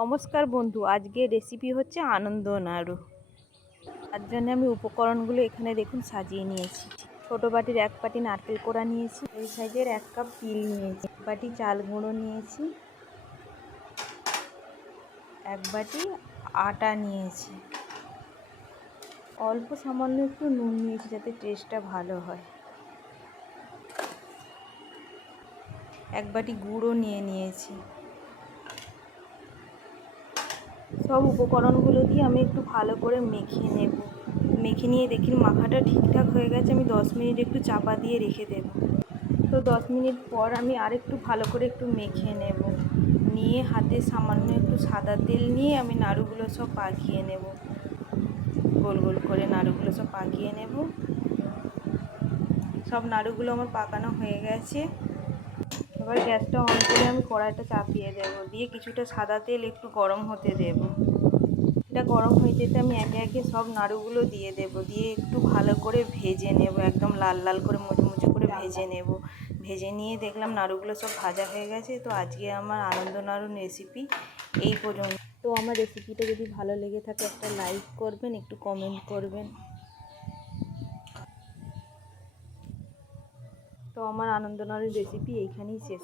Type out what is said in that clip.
নমস্কার বন্ধু, আজকে রেসিপি হচ্ছে আনন্দ নাড়ু। তার জন্য আমি উপকরণগুলো এখানে দেখুন সাজিয়ে নিয়েছি। ছোট বাটির 1 বাটি নারকেল কোড়া নিয়েছি, এই সাইজের 1 কাপ তিল নিয়েছি, 1 বাটি চাল গুঁড়ো নিয়েছি, 1 বাটি আটা নিয়েছি, অল্প সামান্য একটু নুন নিয়েছি যাতে টেস্টটা ভালো হয়, 1 বাটি গুঁড়ো নিয়েছি। সব উপকরণগুলো দিয়ে আমি একটু ভালো করে মেখে নেব। মেখে নিয়ে দেখি মাখাটা ঠিকঠাক হয়ে গেছে, আমি 10 মিনিট একটু চাপা দিয়ে রেখে দেব। তো 10 মিনিট পর আমি আরেকটু ভালো করে একটু মেখে নেব। নিয়ে হাতে সামান্য একটু সাদা তেল নিয়ে আমি নাড়ুগুলো সব পাকিয়ে নেব, গোল গোল করে নাড়ুগুলো সব পাকিয়ে নেব। সব নাড়ুগুলো আমার পাকানো হয়ে গেছে। এবার গ্যাসটা অন করে আমি কড়াইটা চাপিয়ে দেব, দিয়ে কিছুটা সাদা তেল একটু গরম হতে দেব। এটা গরম হয়ে যেতে আমি একে একে সব নাড়ুগুলো দিয়ে দেব, দিয়ে একটু ভালো করে ভেজে নেব, একদম লাল লাল করে মুচমুচে করে ভেজে নেব। ভেজে নিয়ে দেখলাম নাড়ুগুলো সব ভাজা হয়ে গেছে। তো আজকে আমার আনন্দ নাড়ু রেসিপি এই পর্যন্ত। তো আমার রেসিপিটা যদি ভালো লেগে থাকে একটা লাইক করবেন, একটু কমেন্ট করবেন। তো আমার আনন্দ নাড়ু রেসিপি এইখানেই শেষ।